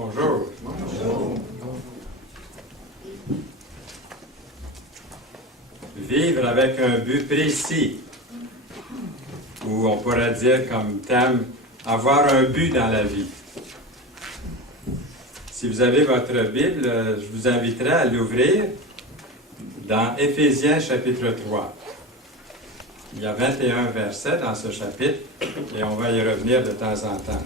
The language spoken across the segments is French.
Bonjour. Bonjour. Vivre avec un but précis, ou on pourrait dire comme thème, avoir un but dans la vie. Si vous avez votre Bible, je vous inviterai à l'ouvrir dans Éphésiens chapitre 3. Il y a 21 versets dans ce chapitre et on va y revenir de temps en temps.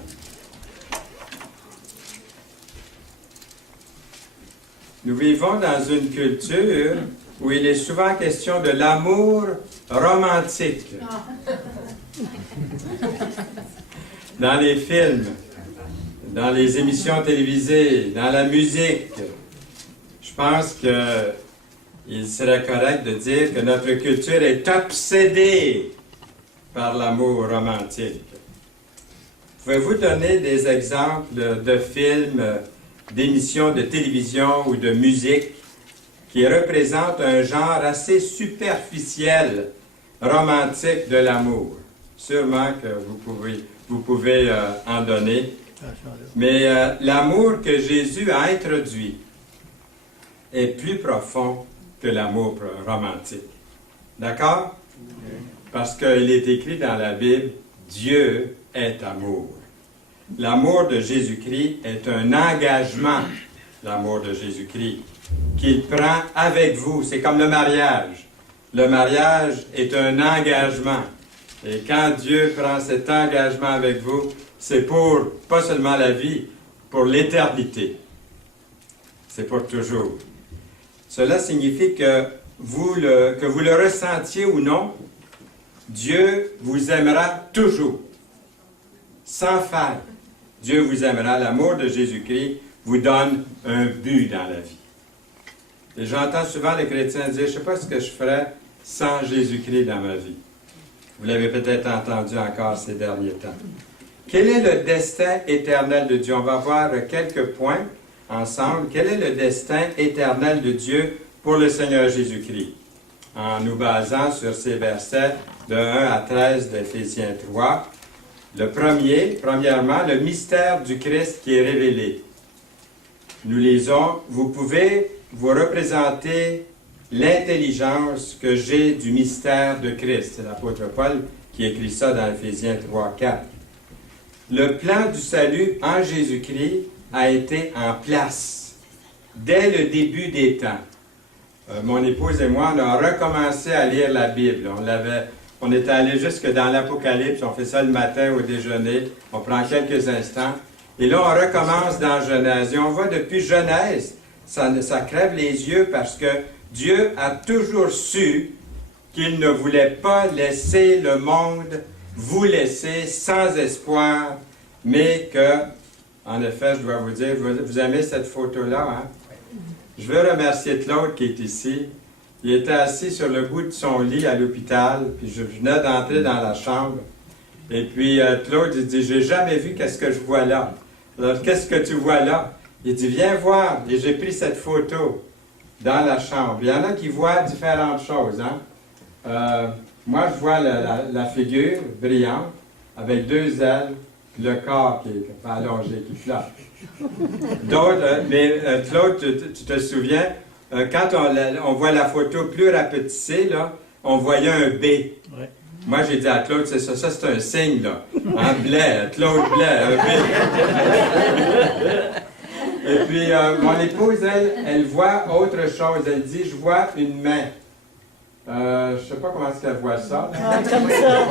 Nous vivons dans une culture où il est souvent question de l'amour romantique. Dans les films, dans les émissions télévisées, dans la musique, je pense qu'il serait correct de dire que notre culture est obsédée par l'amour romantique. Pouvez-vous donner des exemples de films, d'émissions de télévision ou de musique qui représentent un genre assez superficiel, romantique de l'amour? Sûrement que vous pouvez en donner. Mais l'amour que Jésus a introduit est plus profond que l'amour romantique. D'accord? Parce qu'il est écrit dans la Bible, Dieu est amour. L'amour de Jésus-Christ est un engagement, l'amour de Jésus-Christ, qu'il prend avec vous. C'est comme le mariage. Le mariage est un engagement. Et quand Dieu prend cet engagement avec vous, c'est pour, pas seulement la vie, pour l'éternité. C'est pour toujours. Cela signifie que vous le ressentiez ou non, Dieu vous aimera toujours, sans faille. Dieu vous aimera. L'amour de Jésus-Christ vous donne un but dans la vie. Et j'entends souvent les chrétiens dire, je ne sais pas ce que je ferais sans Jésus-Christ dans ma vie. Vous l'avez peut-être entendu encore ces derniers temps. Quel est le destin éternel de Dieu? On va voir quelques points ensemble. Quel est le destin éternel de Dieu pour le Seigneur Jésus-Christ? En nous basant sur ces versets de 1 à 13 d'Éphésiens 3. Premièrement, le mystère du Christ qui est révélé. Nous lisons, vous pouvez vous représenter l'intelligence que j'ai du mystère de Christ. C'est l'apôtre Paul qui écrit ça dans Éphésiens 3, 4. Le plan du salut en Jésus-Christ a été en place dès le début des temps. Mon épouse et moi, on a recommencé à lire la Bible. On est allé jusque dans l'Apocalypse, on fait ça le matin au déjeuner, on prend quelques instants. Et là, on recommence dans Genèse. Et on voit depuis Genèse, ça crève les yeux parce que Dieu a toujours su qu'il ne voulait pas laisser le monde vous laisser sans espoir, mais que, en effet, je dois vous dire, vous aimez cette photo-là, hein? Je veux remercier Claude qui est ici. Il était assis sur le bout de son lit à l'hôpital, puis je venais d'entrer dans la chambre. Et puis Claude, il dit, j'ai jamais vu qu'est-ce que je vois là. Alors, qu'est-ce que tu vois là? Il dit, viens voir. Et j'ai pris cette photo dans la chambre. Il y en a qui voient différentes choses, hein? Moi, je vois la figure brillante, avec deux ailes, puis le corps qui est allongé, qui flotte. D'autres, mais Claude, tu te souviens, quand on voit la photo plus rapetissée, là, on voyait un B. Ouais. Moi, j'ai dit à Claude, c'est ça c'est un signe, là. Hein, Blais, Claude Blais, un B. Et puis, mon épouse, elle voit autre chose. Elle dit, je vois une main. Je ne sais pas comment est-ce qu'elle voit ça. Ah, comme ça.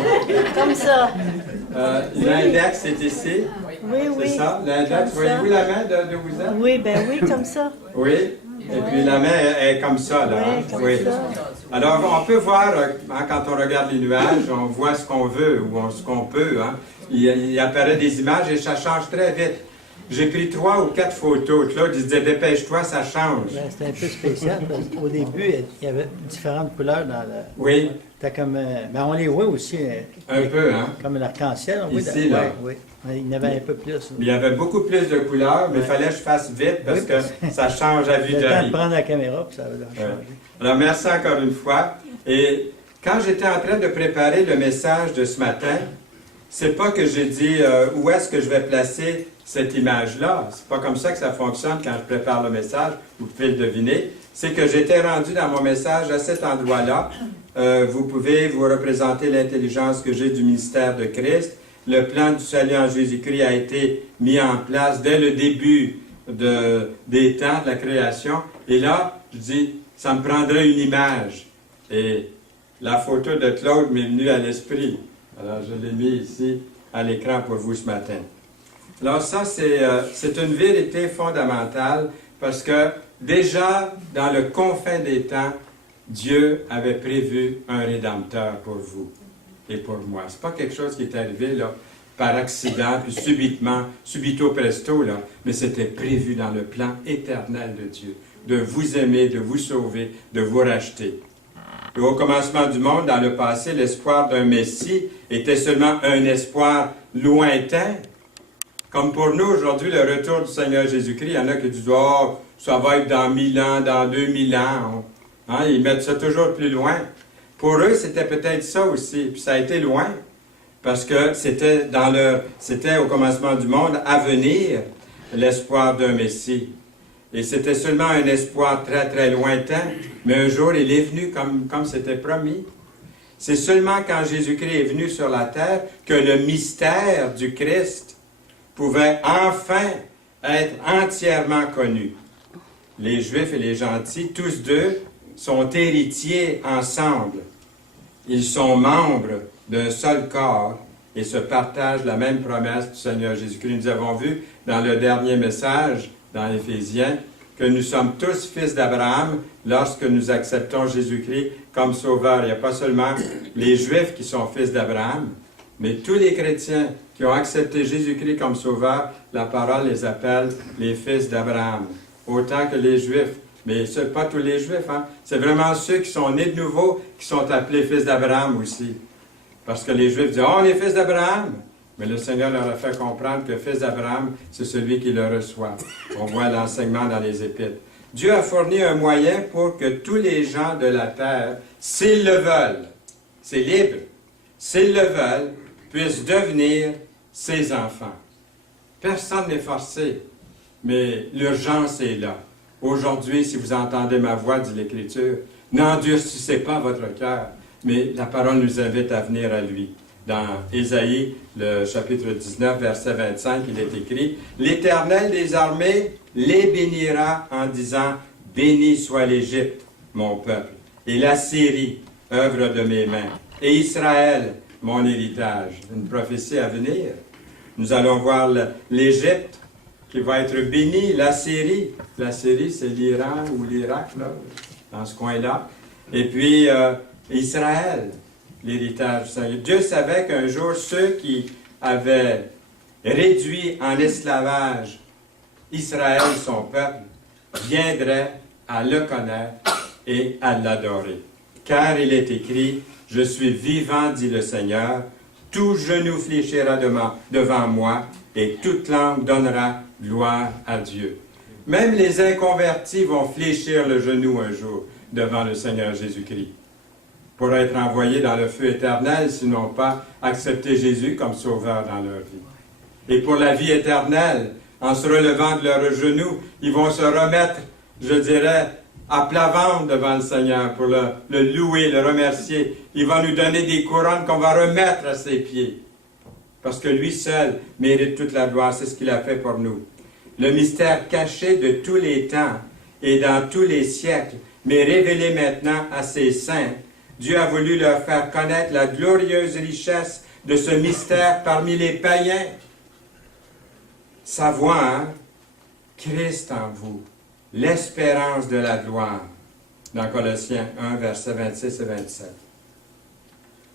Comme ça. L'index est ici. Oui, oui. C'est ça, l'index. Voyez-vous la main de vous êtes? Oui, ben oui, comme ça. Oui. Et puis la main est comme ça, là. Oui, comme ça. Alors, on peut voir, hein, quand on regarde les nuages, on voit ce qu'on veut ou ce qu'on peut. Hein. Il apparaît des images et ça change très vite. J'ai pris 3 ou 4 photos. Claude, il disait, dépêche-toi, ça change. Ben, c'était un peu spécial parce qu'au début, il y avait différentes couleurs dans la... Oui. C'était comme... ben, on les voit aussi. Un peu, hein? Comme l'arc-en-ciel. On Ici, voit, là. Oui, oui. Il y en avait un peu plus. Il y avait beaucoup plus de couleurs, mais il fallait que je fasse vite parce que ça change à vue Le temps de d'œil. prendre la caméra, puis ça va changer. Alors, merci encore une fois. Et quand j'étais en train de préparer le message de ce matin, c'est pas que j'ai dit où est-ce que je vais placer cette image-là. C'est pas comme ça que ça fonctionne quand je prépare le message, vous pouvez le deviner. C'est que j'étais rendu dans mon message à cet endroit-là. Vous pouvez vous représenter l'intelligence que j'ai du ministère de Christ. Le plan du salut en Jésus-Christ a été mis en place dès le début des temps de la création. Et là, je dis, ça me prendrait une image. Et la photo de Claude m'est venue à l'esprit. Alors, je l'ai mis ici à l'écran pour vous ce matin. Alors ça, c'est une vérité fondamentale parce que déjà, dans le confin des temps, Dieu avait prévu un Rédempteur pour vous et pour moi. Ce n'est pas quelque chose qui est arrivé là, par accident, puis subitement, subito presto, là, mais c'était prévu dans le plan éternel de Dieu, de vous aimer, de vous sauver, de vous racheter. Et au commencement du monde, dans le passé, l'espoir d'un Messie était seulement un espoir lointain. Comme pour nous, aujourd'hui, le retour du Seigneur Jésus-Christ, il y en a qui disent « Oh, ça va être dans 1000 ans, dans 2000 ans. » Hein, ils mettent ça toujours plus loin. Pour eux, c'était peut-être ça aussi. Puis ça a été loin, parce que c'était au commencement du monde, à venir, l'espoir d'un Messie. Et c'était seulement un espoir très, très lointain, mais un jour, il est venu comme c'était promis. C'est seulement quand Jésus-Christ est venu sur la terre que le mystère du Christ pouvait enfin être entièrement connu. Les Juifs et les gentils, tous deux, sont héritiers ensemble. Ils sont membres d'un seul corps et se partagent la même promesse du Seigneur Jésus-Christ. Nous avons vu dans le dernier message, dans Éphésiens, que nous sommes tous fils d'Abraham lorsque nous acceptons Jésus-Christ comme sauveur. Il n'y a pas seulement les Juifs qui sont fils d'Abraham, mais tous les chrétiens qui ont accepté Jésus-Christ comme sauveur, la parole les appelle les fils d'Abraham, autant que les Juifs. Mais ce n'est pas tous les Juifs, hein? C'est vraiment ceux qui sont nés de nouveau qui sont appelés fils d'Abraham aussi. Parce que les Juifs disent « Oh, on est fils d'Abraham! » Mais le Seigneur leur a fait comprendre que fils d'Abraham, c'est celui qui le reçoit. On voit l'enseignement dans les Épîtres. Dieu a fourni un moyen pour que tous les gens de la terre, s'ils le veulent, c'est libre, s'ils le veulent, puissent devenir ses enfants. Personne n'est forcé, mais l'urgence est là. Aujourd'hui, si vous entendez ma voix, dit l'Écriture, n'endurcissez pas votre cœur, mais la parole nous invite à venir à lui. Dans Ésaïe, le chapitre 19, verset 25, il est écrit « L'Éternel des armées les bénira en disant « Béni soit l'Égypte, mon peuple, et la Syrie, œuvre de mes mains, et Israël, mon héritage. » Une prophétie à venir. Nous allons voir l'Égypte qui va être bénie, la Syrie, c'est l'Iran ou l'Irak, là, dans ce coin-là. Et puis Israël, l'héritage du Seigneur. Dieu savait qu'un jour, ceux qui avaient réduit en esclavage Israël, son peuple, viendraient à le connaître et à l'adorer. Car il est écrit, « Je suis vivant, dit le Seigneur, tout genou fléchira devant moi, et toute langue donnera gloire à Dieu. » Même les inconvertis vont fléchir le genou un jour devant le Seigneur Jésus-Christ pour être envoyés dans le feu éternel s'ils n'ont pas accepté Jésus comme sauveur dans leur vie. Et pour la vie éternelle, en se relevant de leurs genoux, ils vont se remettre, je dirais, à plat ventre devant le Seigneur pour le louer, le remercier. Il va nous donner des couronnes qu'on va remettre à ses pieds. Parce que lui seul mérite toute la gloire, c'est ce qu'il a fait pour nous. Le mystère caché de tous les temps et dans tous les siècles, mais révélé maintenant à ses saints, Dieu a voulu leur faire connaître la glorieuse richesse de ce mystère parmi les païens. Savoir Christ en vous, l'espérance de la gloire, dans Colossiens 1, versets 26 et 27.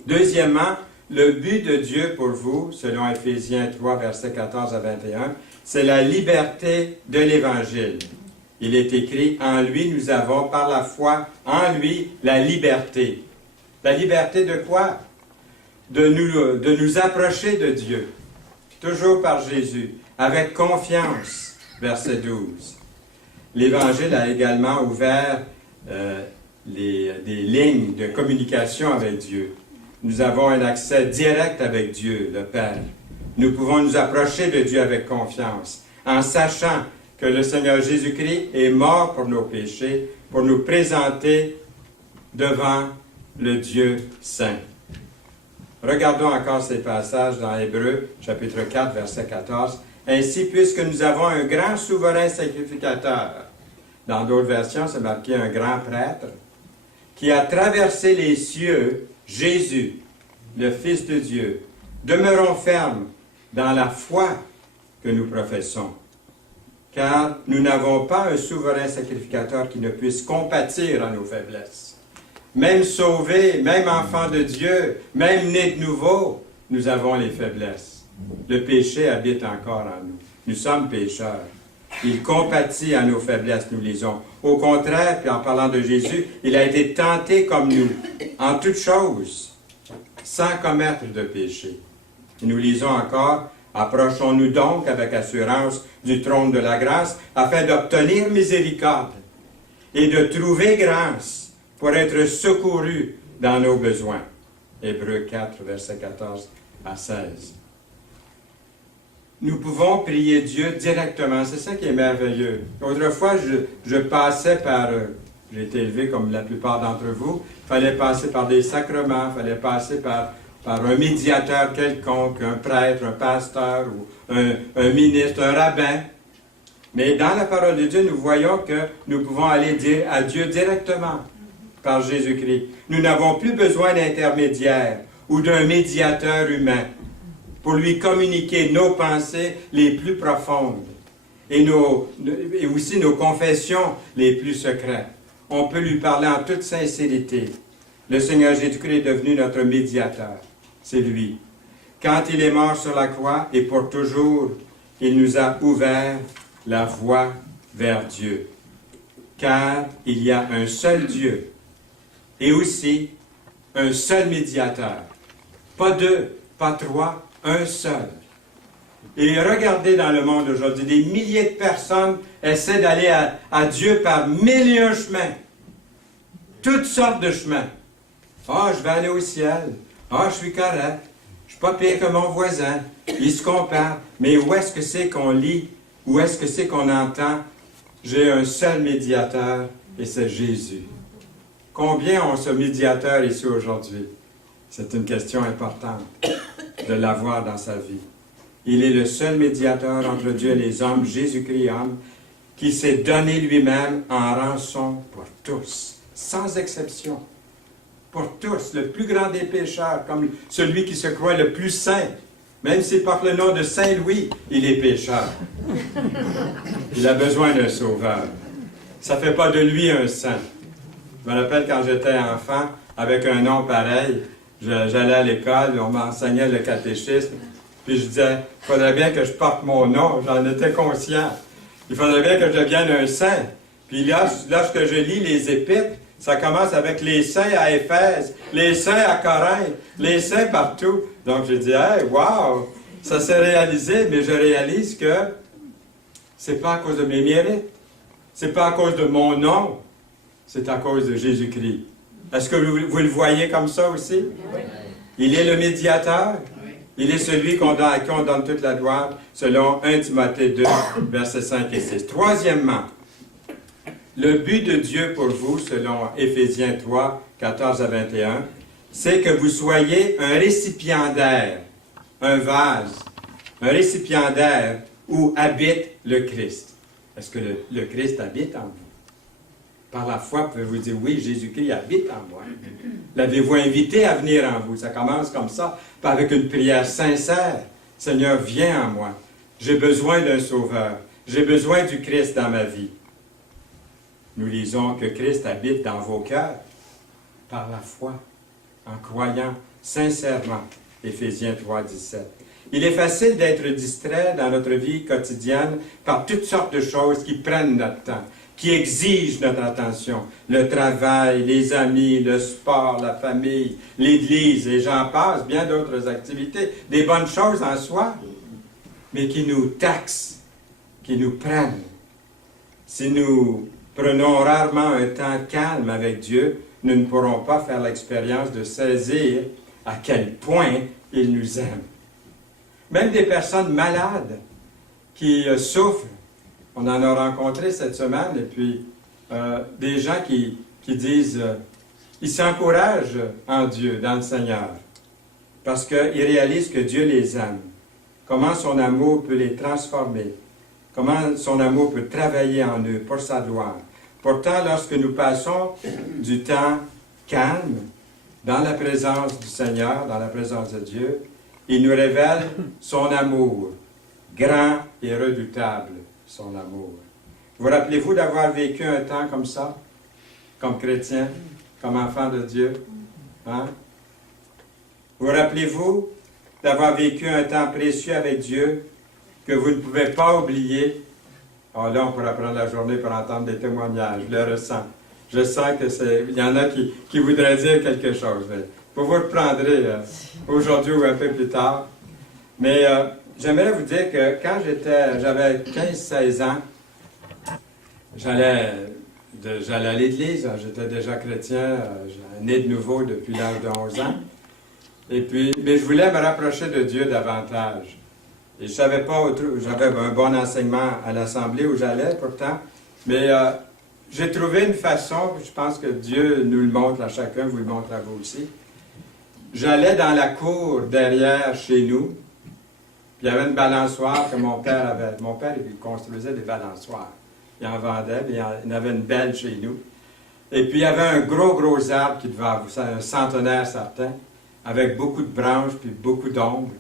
Deuxièmement, le but de Dieu pour vous, selon Éphésiens 3, versets 14 à 21, c'est la liberté de l'Évangile. Il est écrit, « En lui, nous avons, par la foi, en lui, la liberté. » La liberté de quoi? De nous approcher de Dieu, toujours par Jésus, avec confiance. Verset 12. L'Évangile a également ouvert des lignes de communication avec Dieu. nous avons un accès direct avec Dieu, le Père. Nous pouvons nous approcher de Dieu avec confiance, en sachant que le Seigneur Jésus-Christ est mort pour nos péchés, pour nous présenter devant le Dieu saint. Regardons encore ces passages dans Hébreux, chapitre 4, verset 14. « Ainsi, puisque nous avons un grand souverain sacrificateur, dans d'autres versions, c'est marqué un grand prêtre, qui a traversé les cieux, Jésus, le Fils de Dieu. Demeurons fermes dans la foi que nous professons, car nous n'avons pas un souverain sacrificateur qui ne puisse compatir à nos faiblesses. Même sauvés, même enfants de Dieu, même nés de nouveau, nous avons les faiblesses. Le péché habite encore en nous. Nous sommes pécheurs. Il compatit à nos faiblesses, nous lisons. Au contraire, puis en parlant de Jésus, il a été tenté comme nous, en toutes choses, sans commettre de péché. Et nous lisons encore, « Approchons-nous donc avec assurance du trône de la grâce, afin d'obtenir miséricorde et de trouver grâce pour être secourus dans nos besoins. » Hébreux 4, versets 14 à 16. Nous pouvons prier Dieu directement. C'est ça qui est merveilleux. Autrefois, je passais par... j'ai été élevé comme la plupart d'entre vous. Il fallait passer par des sacrements, il fallait passer par un médiateur quelconque, un prêtre, un pasteur, ou un ministre, un rabbin. Mais dans la parole de Dieu, nous voyons que nous pouvons aller dire à Dieu directement par Jésus-Christ. Nous n'avons plus besoin d'intermédiaire ou d'un médiateur humain pour lui communiquer nos pensées les plus profondes et aussi nos confessions les plus secrètes. On peut lui parler en toute sincérité. Le Seigneur Jésus-Christ est devenu notre médiateur. C'est lui. Quand il est mort sur la croix, et pour toujours, il nous a ouvert la voie vers Dieu. Car il y a un seul Dieu et aussi un seul médiateur. Pas deux, pas trois, un seul. Et regardez dans le monde aujourd'hui, des milliers de personnes essaient d'aller à Dieu par mille et un chemins. Toutes sortes de chemins. Ah, je vais aller au ciel. Ah, je suis correct. Je suis pas pire que mon voisin. Il se compare. Mais où est-ce que c'est qu'on lit? Où est-ce que c'est qu'on entend? J'ai un seul médiateur et c'est Jésus. Combien ont ce médiateur ici aujourd'hui? C'est une question importante de l'avoir dans sa vie. Il est le seul médiateur entre Dieu et les hommes, Jésus-Christ homme, qui s'est donné lui-même en rançon pour tous, sans exception. Pour tous, le plus grand des pécheurs, comme celui qui se croit le plus saint. Même s'il porte le nom de Saint-Louis, il est pécheur. Il a besoin d'un sauveur. Ça ne fait pas de lui un saint. Je me rappelle quand j'étais enfant, avec un nom pareil, j'allais à l'école, on m'enseignait le catéchisme, puis je disais, il faudrait bien que je porte mon nom, j'en étais conscient. Il faudrait bien que je devienne un saint. Puis là, lorsque je lis les épîtres, ça commence avec les saints à Éphèse, les saints à Corinthe, les saints partout. Donc je dis, hey, wow, ça s'est réalisé, mais je réalise que c'est pas à cause de mes mérites, c'est pas à cause de mon nom, c'est à cause de Jésus-Christ. Est-ce que vous le voyez comme ça aussi? Oui. Il est le médiateur. Oui. Il est celui à qui on donne toute la gloire, selon 1 Timothée 2, versets 5 et 6. Troisièmement, le but de Dieu pour vous, selon Éphésiens 3, 14 à 21, c'est que vous soyez un récipiendaire, un vase, un récipiendaire où habite le Christ. Est-ce que le Christ habite en vous? Par la foi, pouvez-vous dire, oui, Jésus-Christ habite en moi. L'avez-vous invité à venir en vous? Ça commence comme ça, avec une prière sincère. Seigneur, viens en moi. J'ai besoin d'un sauveur. J'ai besoin du Christ dans ma vie. Nous lisons que Christ habite dans vos cœurs par la foi, en croyant sincèrement. Éphésiens 3, 17. Il est facile d'être distrait dans notre vie quotidienne par toutes sortes de choses qui prennent notre temps, qui exigent notre attention. Le travail, les amis, le sport, la famille, l'Église, et j'en passe, bien d'autres activités, des bonnes choses en soi, mais qui nous taxent, qui nous prennent. Si nous prenons rarement un temps calme avec Dieu, nous ne pourrons pas faire l'expérience de saisir à quel point il nous aime. Même des personnes malades qui souffrent. On en a rencontré cette semaine, et puis des gens qui disent, ils s'encouragent en Dieu, dans le Seigneur, parce qu'ils réalisent que Dieu les aime. Comment son amour peut les transformer. Comment son amour peut travailler en eux pour sa gloire. Pourtant, lorsque nous passons du temps calme, dans la présence du Seigneur, dans la présence de Dieu, il nous révèle son amour, grand et redoutable, son amour. Vous rappelez-vous d'avoir vécu un temps comme ça, comme chrétien, comme enfant de Dieu? Hein? Vous rappelez-vous d'avoir vécu un temps précieux avec Dieu que vous ne pouvez pas oublier? Oh là, on pourra prendre la journée pour entendre des témoignages, je le ressens. Je sens il y en a qui voudraient dire quelque chose. Vous vous reprendrez aujourd'hui ou un peu plus tard. Mais j'aimerais vous dire que quand j'avais 15-16 ans, j'allais à l'église, j'étais déjà chrétien, né de nouveau depuis l'âge de 11 ans. Et puis, mais je voulais me rapprocher de Dieu davantage. Et je ne savais pas, j'avais un bon enseignement à l'Assemblée où j'allais pourtant, mais j'ai trouvé une façon, je pense que Dieu nous le montre à chacun, vous le montre à vous aussi. J'allais dans la cour derrière chez nous, puis il y avait une balançoire que mon père avait. Mon père, il construisait des balançoires. Il en vendait, puis il y en avait une belle chez nous. Et puis il y avait un gros arbre qui devait avoir un centenaire certain, avec beaucoup de branches, puis beaucoup d'ombre.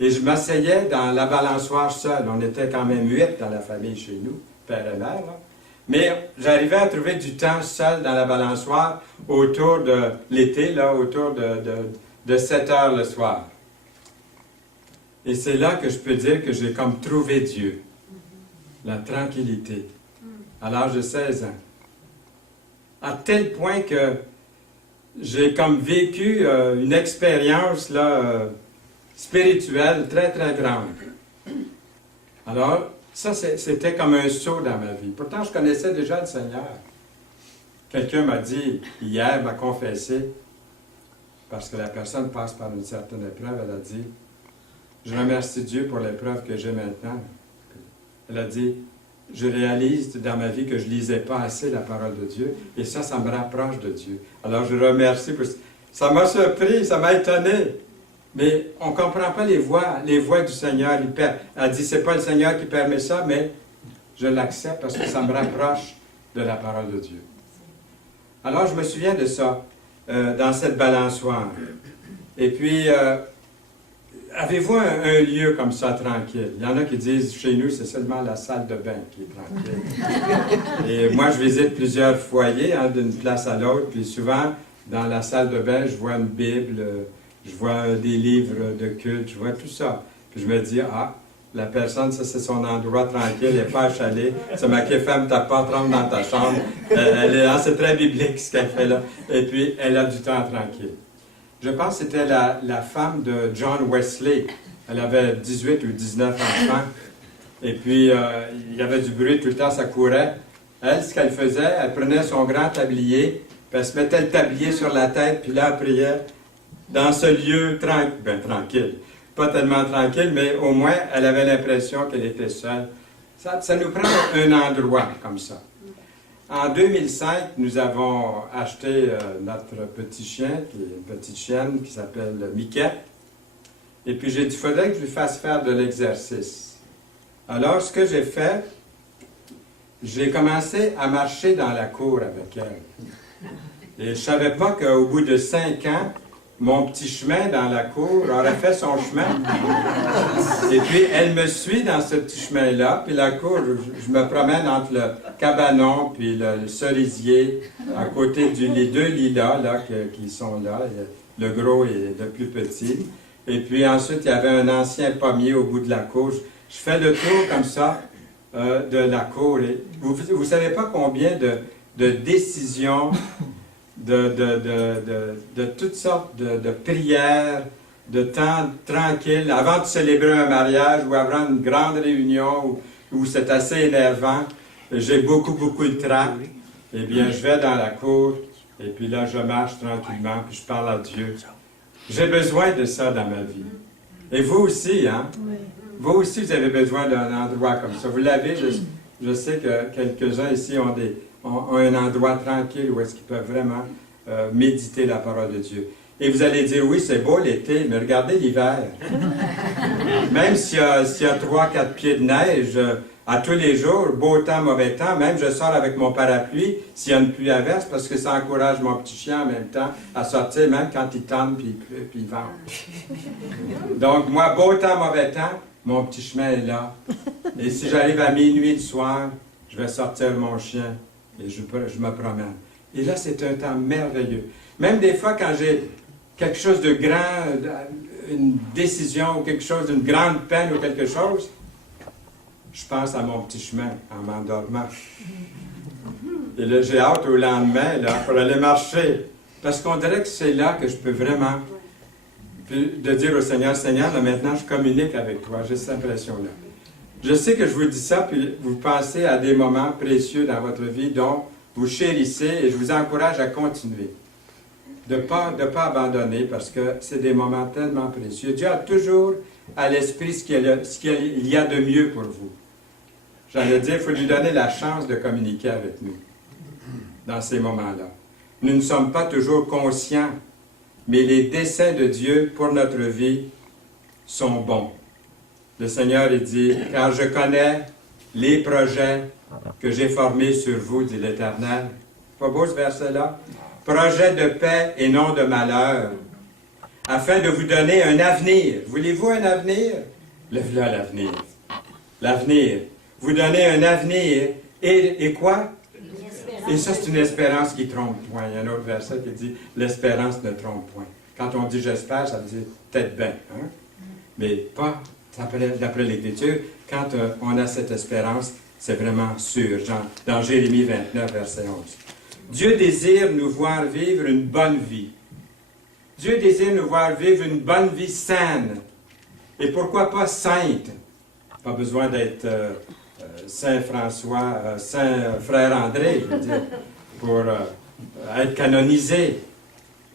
Et je m'asseyais dans la balançoire seul. On était quand même 8 dans la famille chez nous, père et mère, là. Mais j'arrivais à trouver du temps seul dans la balançoire autour de l'été, là, autour de 7 heures le soir. Et c'est là que je peux dire que j'ai comme trouvé Dieu. La tranquillité. À l'âge de 16 ans. À tel point que j'ai comme vécu une expérience là, spirituelle très grande. Alors, ça, c'était comme un saut dans ma vie. Pourtant, je connaissais déjà le Seigneur. Quelqu'un m'a dit, hier, m'a confessé, parce que la personne passe par une certaine épreuve, elle a dit, je remercie Dieu pour l'épreuve que j'ai maintenant. Elle a dit, je réalise dans ma vie que je ne lisais pas assez la parole de Dieu, et ça me rapproche de Dieu. Alors, je remercie pour ça. Ça m'a surpris, ça m'a étonné. Mais on ne comprend pas les voies du Seigneur. Elle dit, c'est pas le Seigneur qui permet ça, mais je l'accepte parce que ça me rapproche de la parole de Dieu. Alors, je me souviens de ça, dans cette balançoire. Et puis, avez-vous un lieu comme ça, tranquille? Il y en a qui disent, chez nous, c'est seulement la salle de bain qui est tranquille. Et moi, je visite plusieurs foyers, hein, d'une place à l'autre, puis souvent, dans la salle de bain, je vois une Bible, je vois des livres de culte, je vois tout ça. Puis je me dis, la personne, ça c'est son endroit tranquille, elle n'est pas achalée. C'est marqué, femme ta porte, rentre dans ta chambre. C'est très biblique ce qu'elle fait là. Et puis, elle a du temps tranquille. Je pense que c'était la femme de John Wesley. Elle avait 18 ou 19 enfants. Et puis, il y avait du bruit tout le temps, ça courait. Elle, ce qu'elle faisait, elle prenait son grand tablier, puis elle se mettait le tablier sur la tête, puis là, elle priait. Dans ce lieu tranquille. Pas tellement tranquille, mais au moins, elle avait l'impression qu'elle était seule. Ça nous prend un endroit comme ça. En 2005, nous avons acheté notre petit chien, qui est une petite chienne qui s'appelle Mickey. Et puis j'ai dit, il faudrait que je lui fasse faire de l'exercice. Alors, ce que j'ai fait, j'ai commencé à marcher dans la cour avec elle. Et je ne savais pas qu'au bout de 5 ans, mon petit chemin dans la cour aurait fait son chemin. Et puis, elle me suit dans ce petit chemin-là. Puis la cour, je me promène entre le cabanon puis le cerisier, à côté des 2 lilas là, qui sont là, le gros et le plus petit. Et puis ensuite, il y avait un ancien pommier au bout de la cour. Je fais le tour comme ça de la cour. Et vous ne savez pas combien de décisions, de toutes sortes de prières, de temps tranquille, avant de célébrer un mariage ou avant une grande réunion où c'est assez énervant, j'ai beaucoup de trac. Eh bien, je vais dans la cour et puis là, je marche tranquillement puis je parle à Dieu. J'ai besoin de ça dans ma vie. Et vous aussi, hein? Oui. Vous aussi, vous avez besoin d'un endroit comme ça. Vous l'avez, je sais que quelques-uns ici ont un endroit tranquille où est-ce qu'ils peuvent vraiment méditer la parole de Dieu. Et vous allez dire, oui, c'est beau l'été, mais regardez l'hiver. Même s'il y a 3-4 pieds de neige, à tous les jours, beau temps, mauvais temps, même je sors avec mon parapluie s'il y a une pluie averse, parce que ça encourage mon petit chien en même temps à sortir, même quand il tente, puis il pleut, puis il vente. Donc, moi, beau temps, mauvais temps, mon petit chemin est là. Et si j'arrive à minuit le soir, je vais sortir mon chien et je me promène. Et là, c'est un temps merveilleux. Même des fois, quand j'ai quelque chose de grand, une décision ou quelque chose, une grande peine ou quelque chose, je pense à mon petit chemin en m'endormant. Et là, j'ai hâte au lendemain là, pour aller marcher. Parce qu'on dirait que c'est là que je peux vraiment de dire au Seigneur, Seigneur, là, maintenant, je communique avec toi. J'ai cette impression-là. Je sais que je vous dis ça, puis vous pensez à des moments précieux dans votre vie dont vous chérissez et je vous encourage à continuer. De ne pas abandonner parce que c'est des moments tellement précieux. Dieu a toujours à l'esprit ce qu'il y a de mieux pour vous. J'allais dire, il faut lui donner la chance de communiquer avec nous dans ces moments-là. Nous ne sommes pas toujours conscients, mais les desseins de Dieu pour notre vie sont bons. Le Seigneur il dit, « Car je connais les projets que j'ai formés sur vous, dit l'Éternel. » Pas beau ce verset-là? « Projets de paix et non de malheur, afin de vous donner un avenir. » Voulez-vous un avenir? Lève-le à l'avenir. L'avenir. Vous donner un avenir. Et quoi? Et ça, c'est une espérance qui trompe point. Il y a un autre verset qui dit « L'espérance ne trompe point. » Quand on dit « j'espère », ça veut dire « peut-être bien. Hein? » Mais pas d'après l'Écriture. Quand on a cette espérance, c'est vraiment sûr. Dans Jérémie 29, verset 11. Dieu désire nous voir vivre une bonne vie. Dieu désire nous voir vivre une bonne vie saine. Et pourquoi pas sainte? Pas besoin d'être Saint François, Saint Frère André, je veux dire, pour être canonisé.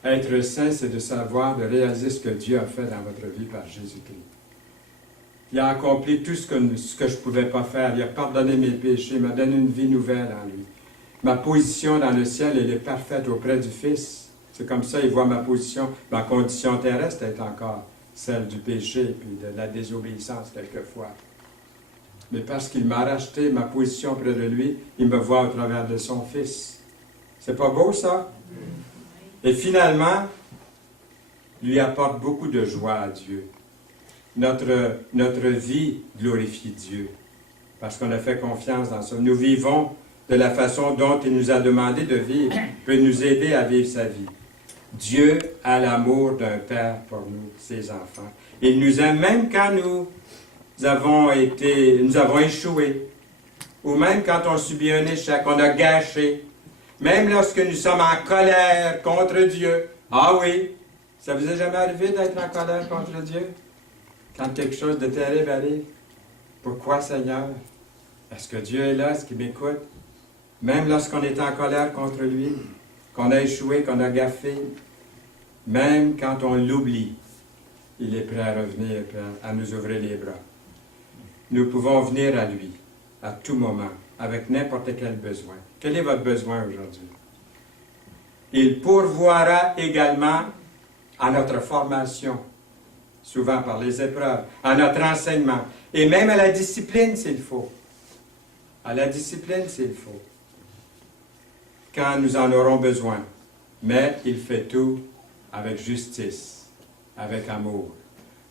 Être saint, c'est de savoir, de réaliser ce que Dieu a fait dans votre vie par Jésus-Christ. Il a accompli tout ce que je ne pouvais pas faire. Il a pardonné mes péchés, il m'a donné une vie nouvelle en lui. Ma position dans le ciel, elle est parfaite auprès du Fils. C'est comme ça, il voit ma position. Ma condition terrestre est encore celle du péché et puis de la désobéissance quelquefois. Mais parce qu'il m'a racheté ma position près de lui, il me voit au travers de son Fils. C'est pas beau, ça? Et finalement, lui apporte beaucoup de joie à Dieu. Notre vie glorifie Dieu, parce qu'on a fait confiance dans ça. Nous vivons de la façon dont il nous a demandé de vivre, peut nous aider à vivre sa vie. Dieu a l'amour d'un Père pour nous, ses enfants. Il nous aime même quand nous avons échoué, ou même quand on subit un échec, on a gâché, même lorsque nous sommes en colère contre Dieu. Ah oui, ça vous est jamais arrivé d'être en colère contre Dieu? Quand quelque chose de terrible arrive? Pourquoi, Seigneur? Est-ce que Dieu est là? Est-ce qu'il m'écoute? Même lorsqu'on est en colère contre lui, qu'on a échoué, qu'on a gaffé, même quand on l'oublie, il est prêt à revenir, prêt à nous ouvrir les bras. Nous pouvons venir à lui, à tout moment, avec n'importe quel besoin. Quel est votre besoin aujourd'hui? Il pourvoira également à notre formation, souvent par les épreuves, à notre enseignement, et même à la discipline s'il faut. À la discipline s'il faut. Quand nous en aurons besoin. Mais il fait tout avec justice, avec amour.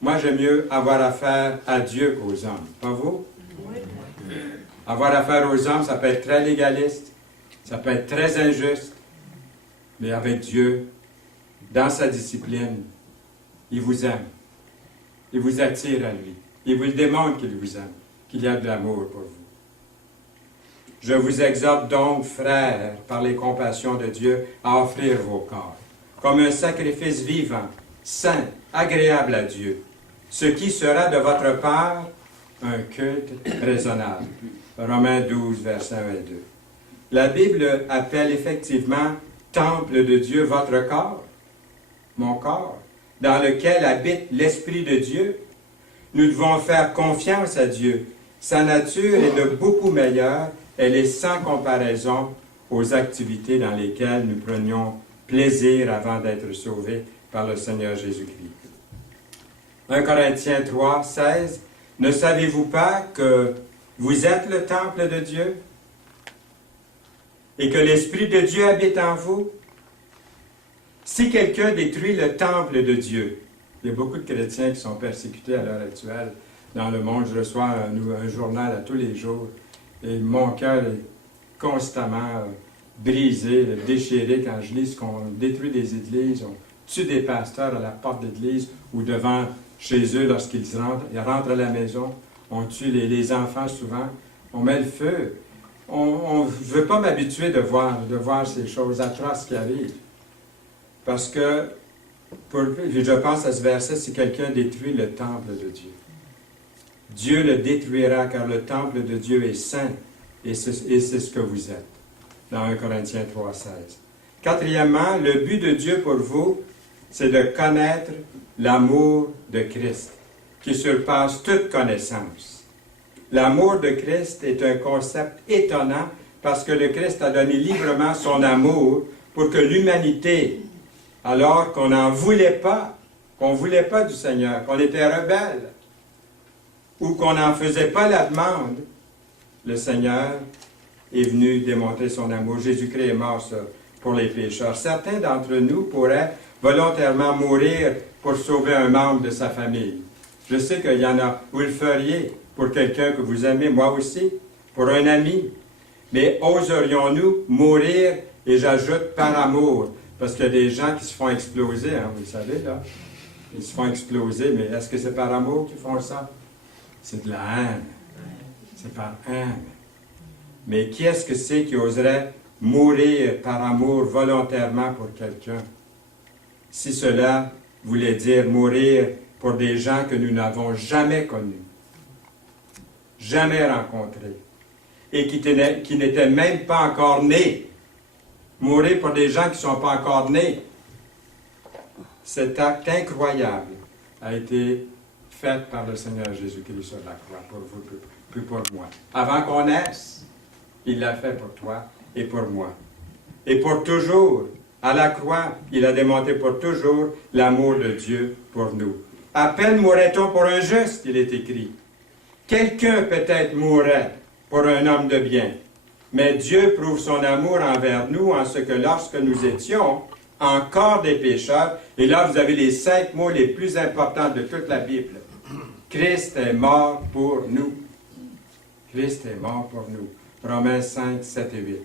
Moi, j'aime mieux avoir affaire à Dieu qu'aux hommes. Pas vous? Oui. Avoir affaire aux hommes, ça peut être très légaliste, ça peut être très injuste, mais avec Dieu, dans sa discipline, il vous aime. Il vous attire à lui. Il vous démontre qu'il vous aime, qu'il y a de l'amour pour vous. Je vous exhorte donc, frères, par les compassions de Dieu, à offrir vos corps, comme un sacrifice vivant, saint, agréable à Dieu, ce qui sera de votre part un culte raisonnable. Romains 12, versets 1 et 2. La Bible appelle effectivement temple de Dieu votre corps, mon corps. dans lequel habite l'Esprit de Dieu. Nous devons faire confiance à Dieu. Sa nature est de beaucoup meilleure. Elle est sans comparaison aux activités dans lesquelles nous prenions plaisir avant d'être sauvés par le Seigneur Jésus-Christ. 1 Corinthiens 3, 16. Ne savez-vous pas que vous êtes le temple de Dieu et que l'Esprit de Dieu habite en vous? Si quelqu'un détruit le temple de Dieu, il y a beaucoup de chrétiens qui sont persécutés à l'heure actuelle dans le monde. Je reçois un journal à tous les jours et mon cœur est constamment brisé, déchiré quand je lis qu'on détruit des églises, on tue des pasteurs à la porte d'église ou devant chez eux lorsqu'ils rentrent à la maison. On tue les enfants souvent. On met le feu. Je ne veux pas m'habituer de voir ces choses atroces qui arrivent. Parce que, je pense à ce verset, si quelqu'un détruit le temple de Dieu, Dieu le détruira car le temple de Dieu est saint et c'est ce que vous êtes. Dans 1 Corinthiens 3, 16. Quatrièmement, le but de Dieu pour vous, c'est de connaître l'amour de Christ, qui surpasse toute connaissance. L'amour de Christ est un concept étonnant parce que le Christ a donné librement son amour pour que l'humanité, alors qu'on n'en voulait pas, qu'on ne voulait pas du Seigneur, qu'on était rebelle, ou qu'on n'en faisait pas la demande, le Seigneur est venu démontrer son amour. Jésus-Christ est mort pour les pécheurs. Certains d'entre nous pourraient volontairement mourir pour sauver un membre de sa famille. Je sais qu'il y en a, vous le feriez pour quelqu'un que vous aimez, moi aussi, pour un ami. Mais oserions-nous mourir, et j'ajoute par amour, parce qu'il y a des gens qui se font exploser, hein, vous le savez, là. Ils se font exploser, mais est-ce que c'est par amour qu'ils font ça? C'est de la haine. C'est par haine. Mais qui est-ce que c'est qui oserait mourir par amour volontairement pour quelqu'un? Si cela voulait dire mourir pour des gens que nous n'avons jamais connus, jamais rencontrés, et qui n'étaient même pas encore nés. Mourir pour des gens qui ne sont pas encore nés. Cet acte incroyable a été fait par le Seigneur Jésus-Christ sur la croix, pour vous, plus pour moi. Avant qu'on naisse, il l'a fait pour toi et pour moi. Et pour toujours, à la croix, il a démontré pour toujours l'amour de Dieu pour nous. À peine mourrait-on pour un juste, il est écrit. Quelqu'un peut-être mourrait pour un homme de bien, mais Dieu prouve son amour envers nous en ce que lorsque nous étions encore des pécheurs, et là vous avez les 5 mots les plus importants de toute la Bible. Christ est mort pour nous. Christ est mort pour nous. Romains 5, 7 et 8.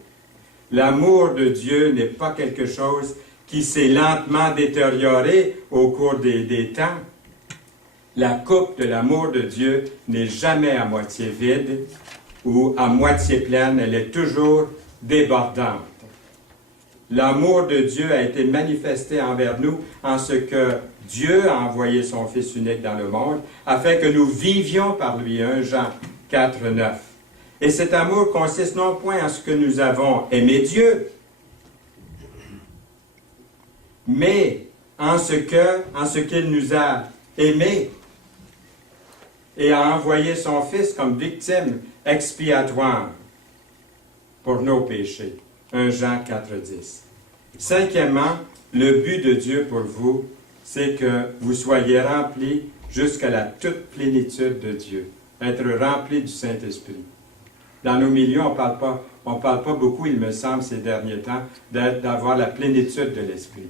L'amour de Dieu n'est pas quelque chose qui s'est lentement détérioré au cours des temps. La coupe de l'amour de Dieu n'est jamais à moitié vide ou à moitié pleine, elle est toujours débordante. L'amour de Dieu a été manifesté envers nous en ce que Dieu a envoyé son Fils unique dans le monde afin que nous vivions par lui. 1 Jean 4, 9. Et cet amour consiste non point en ce que nous avons aimé Dieu, mais en ce qu'il nous a aimés et a envoyé son Fils comme victime expiatoire pour nos péchés. 1 Jean 4, 10. Cinquièmement, le but de Dieu pour vous, c'est que vous soyez remplis jusqu'à la toute plénitude de Dieu. Être remplis du Saint-Esprit. Dans nos milieux, on parle pas beaucoup, il me semble, ces derniers temps, d'avoir la plénitude de l'Esprit.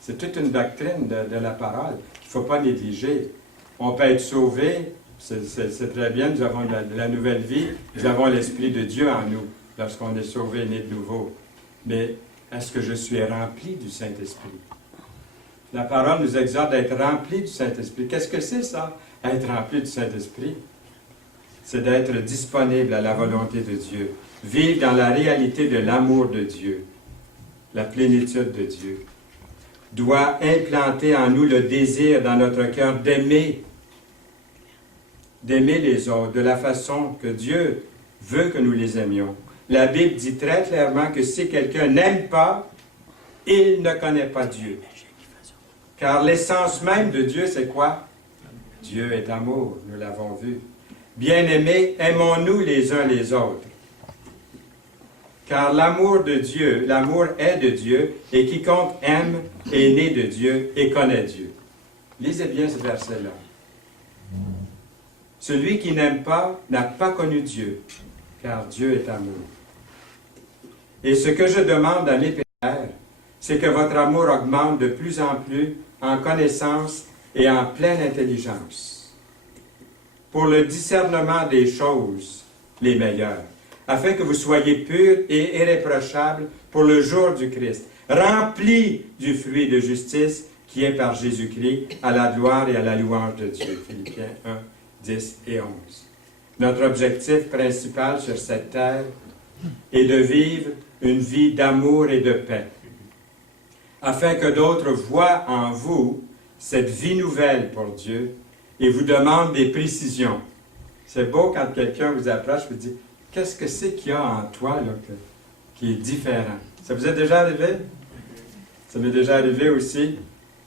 C'est toute une doctrine de la parole qu'il ne faut pas négliger. On peut être sauvé, c'est très bien, nous avons de la nouvelle vie, nous avons l'Esprit de Dieu en nous, lorsqu'on est sauvé, né de nouveau. Mais est-ce que je suis rempli du Saint-Esprit? La parole nous exhorte d'être rempli du Saint-Esprit. Qu'est-ce que c'est ça, être rempli du Saint-Esprit? C'est d'être disponible à la volonté de Dieu, vivre dans la réalité de l'amour de Dieu, la plénitude de Dieu, doit implanter en nous le désir dans notre cœur d'aimer les autres de la façon que Dieu veut que nous les aimions. La Bible dit très clairement que si quelqu'un n'aime pas, il ne connaît pas Dieu. Car l'essence même de Dieu, c'est quoi? Dieu est amour, nous l'avons vu. Bien-aimés, aimons-nous les uns les autres. Car l'amour de Dieu, l'amour est de Dieu, et quiconque aime est né de Dieu et connaît Dieu. Lisez bien ce verset-là. Celui qui n'aime pas n'a pas connu Dieu, car Dieu est amour. Et ce que je demande à mes pères, c'est que votre amour augmente de plus en plus en connaissance et en pleine intelligence, pour le discernement des choses les meilleures, afin que vous soyez purs et irréprochables pour le jour du Christ, remplis du fruit de justice qui est par Jésus-Christ, à la gloire et à la louange de Dieu. Philippiens 1, 10 et 11. Notre objectif principal sur cette terre est de vivre une vie d'amour et de paix, afin que d'autres voient en vous cette vie nouvelle pour Dieu et vous demandent des précisions. C'est beau quand quelqu'un vous approche et vous dit « Qu'est-ce que c'est qu'il y a en toi là, qui est différent? » Ça vous est déjà arrivé? Ça m'est déjà arrivé aussi,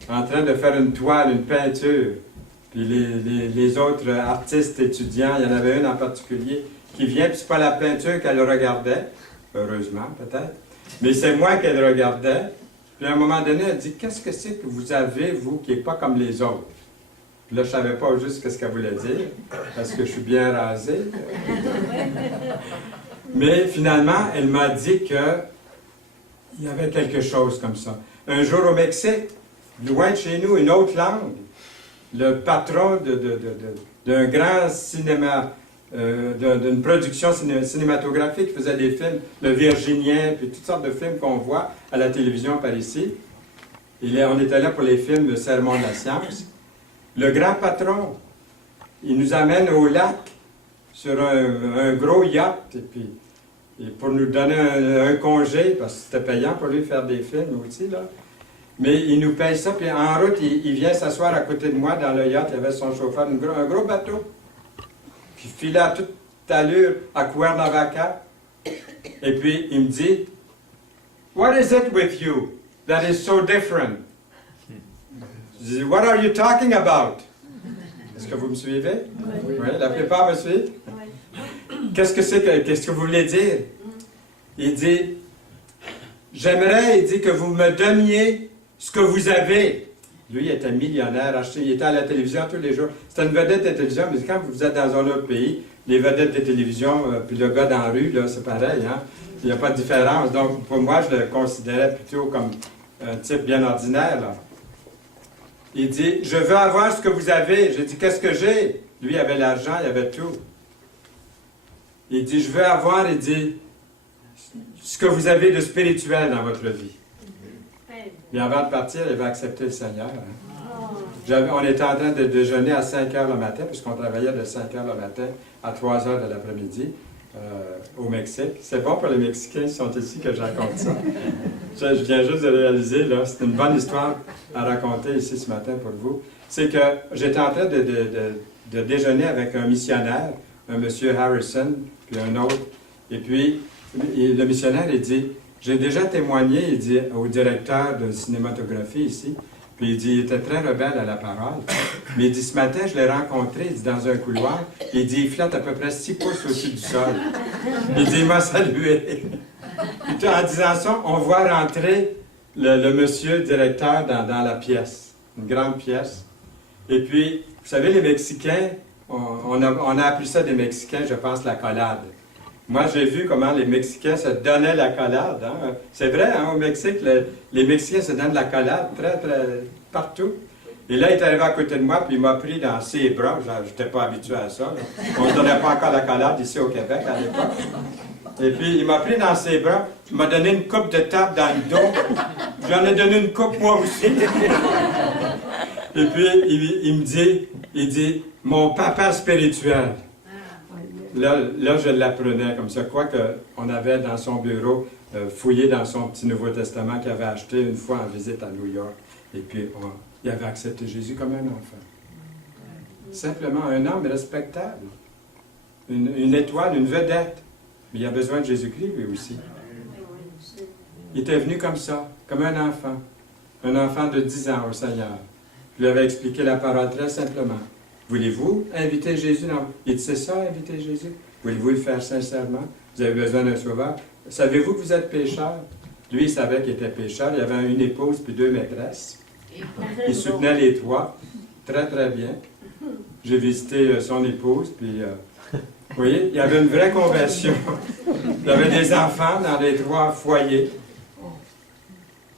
en train de faire une toile, une peinture. Puis les autres artistes étudiants, il y en avait une en particulier, qui vient, puis c'est pas la peinture qu'elle regardait, heureusement peut-être, mais c'est moi qu'elle regardait. Puis à un moment donné, elle dit « Qu'est-ce que c'est que vous avez, vous, qui n'est pas comme les autres? » Puis là, je ne savais pas juste ce qu'elle voulait dire, parce que je suis bien rasé. Mais finalement, elle m'a dit qu'il y avait quelque chose comme ça. Un jour au Mexique, loin de chez nous, une autre langue, le patron d'un grand cinéma, d'une production cinématographique, faisait des films, Le Virginien, puis toutes sortes de films qu'on voit à la télévision par ici. On était là pour les films Le Sermon de la Science. Le grand patron, il nous amène au lac sur un gros yacht, et pour nous donner un congé, parce que c'était payant pour lui faire des films aussi, là. Mais il nous paye ça, puis en route, il vient s'asseoir à côté de moi dans le yacht, il y avait son chauffeur, un gros bateau. Puis il filait à toute allure à Cuernavaca. Et puis il me dit, « What is it with you that is so different? » Je dis, « What are you talking about? » Est-ce que vous me suivez? Oui, la plupart me suivent. Qu'est-ce que vous voulez dire? Il dit, « J'aimerais, il dit, que vous me donniez ce que vous avez. » Lui, il était millionnaire, il était à la télévision tous les jours. C'était une vedette de télévision, mais quand vous êtes dans un autre pays, les vedettes de télévision, puis le gars dans la rue, là, c'est pareil, hein? Il n'y a pas de différence. Donc, pour moi, je le considérais plutôt comme un type bien ordinaire, là. Il dit, « Je veux avoir ce que vous avez. » J'ai dit, « Qu'est-ce que j'ai? » Lui, il avait l'argent, il avait tout. Il dit, « Je veux avoir, il dit, ce que vous avez de spirituel dans votre vie. » Et avant de partir, il avait accepté le Seigneur. Hein. On était en train de déjeuner à 5 heures le matin, puisqu'on travaillait de 5 heures le matin à 3 heures de l'après-midi au Mexique. C'est bon pour les Mexicains qui sont ici que je raconte ça. Je viens juste de réaliser, là, c'est une bonne histoire à raconter ici ce matin pour vous. C'est que j'étais en train de déjeuner avec un missionnaire, un monsieur Harrison, puis un autre. Et puis, le missionnaire, il dit, j'ai déjà témoigné, il dit, au directeur de cinématographie ici, puis il dit, il était très rebelle à la parole, mais il dit, ce matin, je l'ai rencontré, il dit, dans un couloir, il dit, il flotte à peu près 6 pouces au-dessus du sol. Il dit, il m'a salué. Puis en disant ça, on voit rentrer le monsieur directeur dans la pièce, une grande pièce. Et puis, vous savez, les Mexicains, on a appelé ça des Mexicains, je pense, la collade. Moi, j'ai vu comment les Mexicains se donnaient la collade. Hein? C'est vrai, hein, au Mexique, les Mexicains se donnent la collade très, très partout. Et là, il est arrivé à côté de moi, puis il m'a pris dans ses bras. Je n'étais pas habitué à ça. Là. On ne donnait pas encore la collade ici au Québec à l'époque. Et puis, il m'a pris dans ses bras, il m'a donné une coupe de tape dans le dos. J'en ai donné une coupe, moi aussi. Et puis, il dit, mon papa spirituel. Là, je l'apprenais comme ça. Quoi qu'on avait dans son bureau, fouillé dans son petit Nouveau Testament qu'il avait acheté une fois en visite à New York. Et puis, il avait accepté Jésus comme un enfant. Simplement un homme respectable. Une étoile, une vedette. Mais il a besoin de Jésus-Christ, lui aussi. Il était venu comme ça, comme un enfant. un enfant de 10 ans au Seigneur. Je lui avais expliqué la parole très simplement. Voulez-vous inviter Jésus dans... Il dit, c'est ça, inviter Jésus? Voulez-vous le faire sincèrement? Vous avez besoin d'un sauveur? Savez-vous que vous êtes pécheur? Lui, il savait qu'il était pécheur. Il avait une épouse puis 2 maîtresses. Il soutenait les 3. Très, très bien. J'ai visité son épouse, puis... vous voyez, il y avait une vraie conversion. Il y avait des enfants dans les 3 foyers.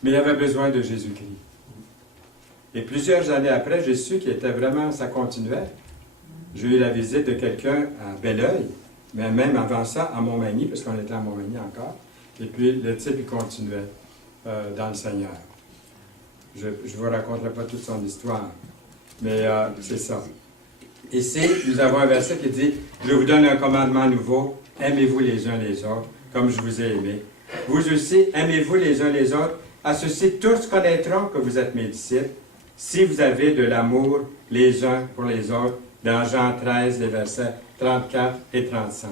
Mais il avait besoin de Jésus-Christ. Et plusieurs années après, j'ai su qu'il était vraiment... Ça continuait. J'ai eu la visite de quelqu'un à Belleuil, mais même avant ça, à Montmagny, parce qu'on était à Montmagny encore. Et puis, le type, il continuait dans le Seigneur. Je ne vous raconterai pas toute son histoire, mais c'est ça. Ici, nous avons un verset qui dit « Je vous donne un commandement nouveau, aimez-vous les uns les autres, comme je vous ai aimés. Vous aussi, aimez-vous les uns les autres. À ceci, tous connaîtront que vous êtes mes disciples, si vous avez de l'amour les uns pour les autres. » Dans Jean 13, les versets 34 et 35.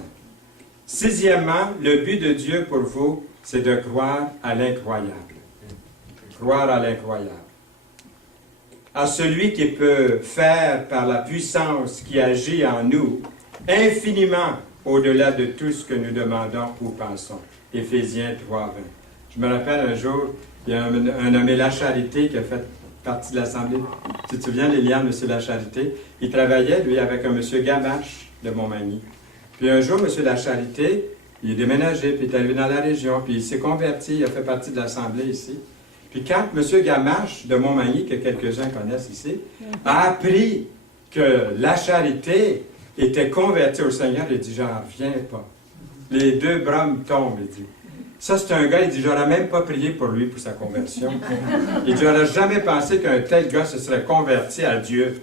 Sixièmement, le but de Dieu pour vous, c'est de croire à l'incroyable. Croire à l'incroyable. À celui qui peut faire par la puissance qui agit en nous, infiniment au-delà de tout ce que nous demandons ou pensons. Éphésiens 3, 20. Je me rappelle un jour, il y a un nommé Lacharité qui a fait partie de l'Assemblée. Tu te souviens, Liliane, M. Lacharité? Il travaillait, lui, avec un M. Gamache de Montmagny. Puis un jour, M. Lacharité, il est déménagé, puis il est arrivé dans la région, puis il s'est converti, il a fait partie de l'Assemblée ici. Puis quand M. Gamache de Montmagny, que quelques-uns connaissent ici, a appris que Lacharité était converti au Seigneur, il dit « J'en reviens pas. » Les 2 bras me tombent, il dit. Ça, c'est un gars, il dit, j'aurais même pas prié pour lui, pour sa conversion. Il dit, j'aurais jamais pensé qu'un tel gars se serait converti à Dieu.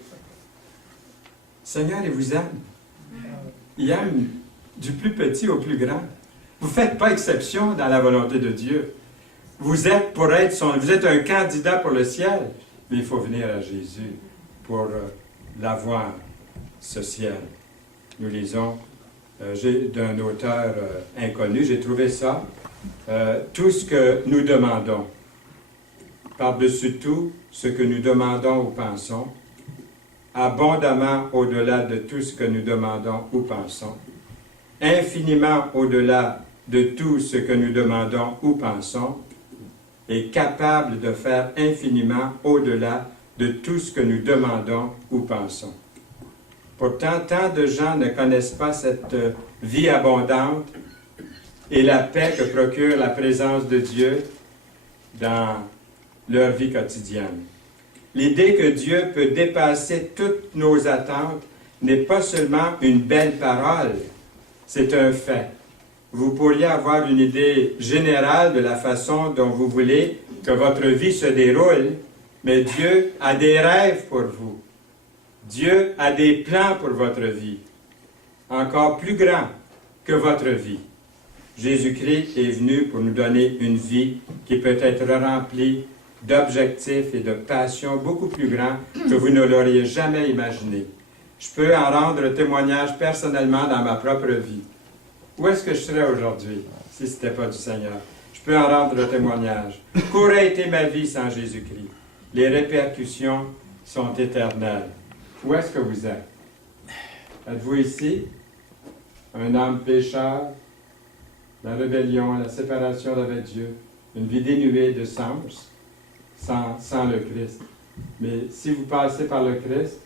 Seigneur, il vous aime. Il aime du plus petit au plus grand. Vous ne faites pas exception dans la volonté de Dieu. Vous êtes vous êtes un candidat pour le ciel, mais il faut venir à Jésus pour l'avoir, ce ciel. Nous lisons d'un auteur inconnu, j'ai trouvé ça. Tout ce que nous demandons, par-dessus tout ce que nous demandons ou pensons, abondamment au-delà de tout ce que nous demandons ou pensons, infiniment au-delà de tout ce que nous demandons ou pensons, et capable de faire infiniment au-delà de tout ce que nous demandons ou pensons. Pourtant, tant de gens ne connaissent pas cette vie abondante et la paix que procure la présence de Dieu dans leur vie quotidienne. L'idée que Dieu peut dépasser toutes nos attentes n'est pas seulement une belle parole, c'est un fait. Vous pourriez avoir une idée générale de la façon dont vous voulez que votre vie se déroule, mais Dieu a des rêves pour vous. Dieu a des plans pour votre vie, encore plus grands que votre vie. Jésus-Christ est venu pour nous donner une vie qui peut être remplie d'objectifs et de passions beaucoup plus grands que vous ne l'auriez jamais imaginé. Je peux en rendre témoignage personnellement dans ma propre vie. Où est-ce que je serais aujourd'hui si ce n'était pas du Seigneur? Je peux en rendre témoignage. Qu'aurait été ma vie sans Jésus-Christ? Les répercussions sont éternelles. Où est-ce que vous êtes? Êtes-vous ici? Un homme pécheur? La rébellion, la séparation d'avec Dieu, une vie dénuée de sens sans le Christ. Mais si vous passez par le Christ,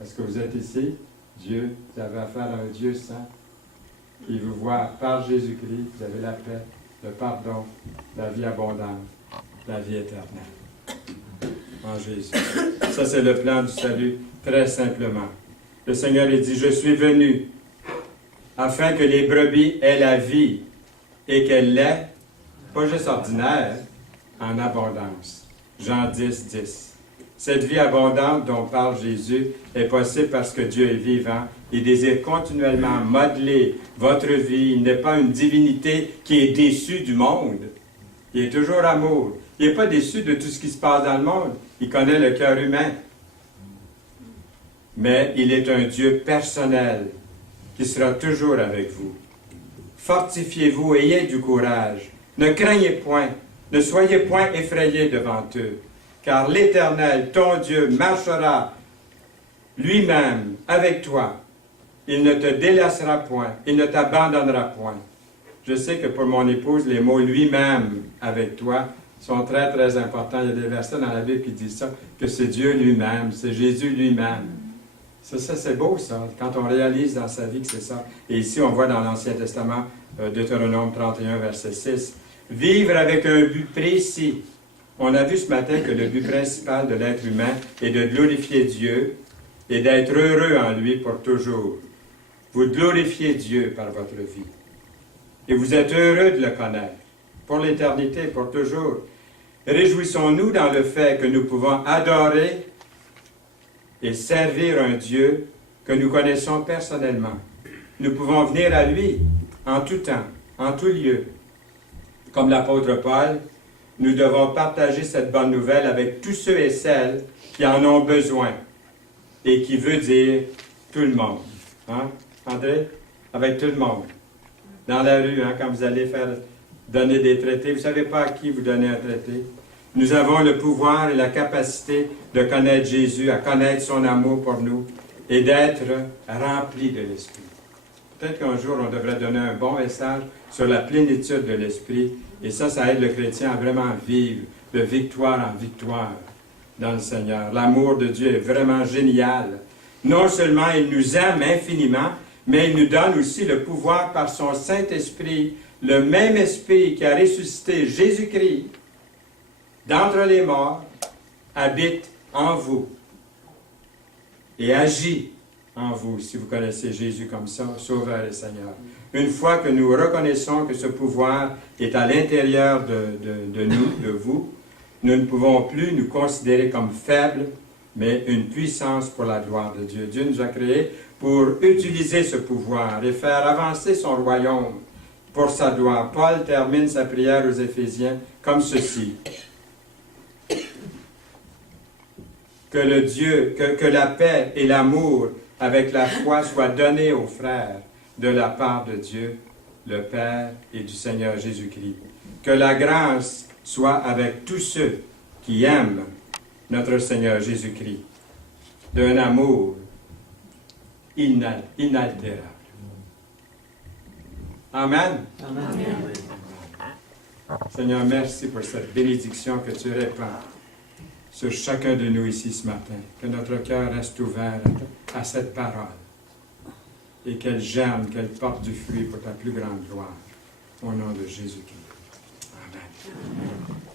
est-ce que vous êtes ici? Dieu, vous avez affaire à un Dieu saint qui vous voit par Jésus-Christ, vous avez la paix, le pardon, la vie abondante, la vie éternelle. En Jésus. Ça, c'est le plan du salut, très simplement. Le Seigneur, il dit, « Je suis venu afin que les brebis aient la vie et qu'elle l'ait, pas juste ordinaire, en abondance. » Jean 10, 10. Cette vie abondante dont parle Jésus est possible parce que Dieu est vivant. Il désire continuellement modeler votre vie. Il n'est pas une divinité qui est déçue du monde. Il est toujours amour. Il n'est pas déçu de tout ce qui se passe dans le monde. Il connaît le cœur humain. Mais il est un Dieu personnel qui sera toujours avec vous. Fortifiez-vous, ayez du courage. Ne craignez point, ne soyez point effrayés devant eux. car l'Éternel, ton Dieu, marchera lui-même avec toi. Il ne te délaissera point, il ne t'abandonnera point. Je sais que pour mon épouse, les mots lui-même avec toi sont très, très importants. Il y a des versets dans la Bible qui disent ça, que c'est Dieu lui-même, c'est Jésus lui-même. Ça c'est beau, ça, quand on réalise dans sa vie que c'est ça. Et ici, on voit dans l'Ancien Testament, Deutéronome 31, verset 6, vivre avec un but précis. On a vu ce matin que le but principal de l'être humain est de glorifier Dieu et d'être heureux en lui pour toujours. Vous glorifiez Dieu par votre vie. Et vous êtes heureux de le connaître, pour l'éternité, pour toujours. Réjouissons-nous dans le fait que nous pouvons adorer et servir un Dieu que nous connaissons personnellement. Nous pouvons venir à lui en tout temps, en tout lieu. Comme l'apôtre Paul, nous devons partager cette bonne nouvelle avec tous ceux et celles qui en ont besoin. Et qui veut dire tout le monde. Hein, André? Avec tout le monde. Dans la rue, hein, quand vous allez donner des traités, vous ne savez pas à qui vous donnez un traité. Nous avons le pouvoir et la capacité de connaître Jésus, à connaître son amour pour nous et d'être remplis de l'Esprit. Peut-être qu'un jour, on devrait donner un bon message sur la plénitude de l'Esprit. Et ça aide le chrétien à vraiment vivre de victoire en victoire dans le Seigneur. L'amour de Dieu est vraiment génial. Non seulement il nous aime infiniment, mais il nous donne aussi le pouvoir par son Saint-Esprit, le même Esprit qui a ressuscité Jésus-Christ d'entre les morts, habite en vous et agit en vous, si vous connaissez Jésus comme ça, Sauveur et Seigneur. Une fois que nous reconnaissons que ce pouvoir est à l'intérieur de nous, de vous, nous ne pouvons plus nous considérer comme faibles, mais une puissance pour la gloire de Dieu. Dieu nous a créés pour utiliser ce pouvoir et faire avancer son royaume pour sa gloire. Paul termine sa prière aux Éphésiens comme ceci. Que la paix et l'amour avec la foi soient donnés aux frères de la part de Dieu, le Père et du Seigneur Jésus-Christ. Que la grâce soit avec tous ceux qui aiment notre Seigneur Jésus-Christ, d'un amour inaltérable. Amen. Amen. Seigneur, merci pour cette bénédiction que tu répands sur chacun de nous ici ce matin. Que notre cœur reste ouvert à cette parole et qu'elle germe, qu'elle porte du fruit pour ta plus grande gloire. Au nom de Jésus-Christ. Amen.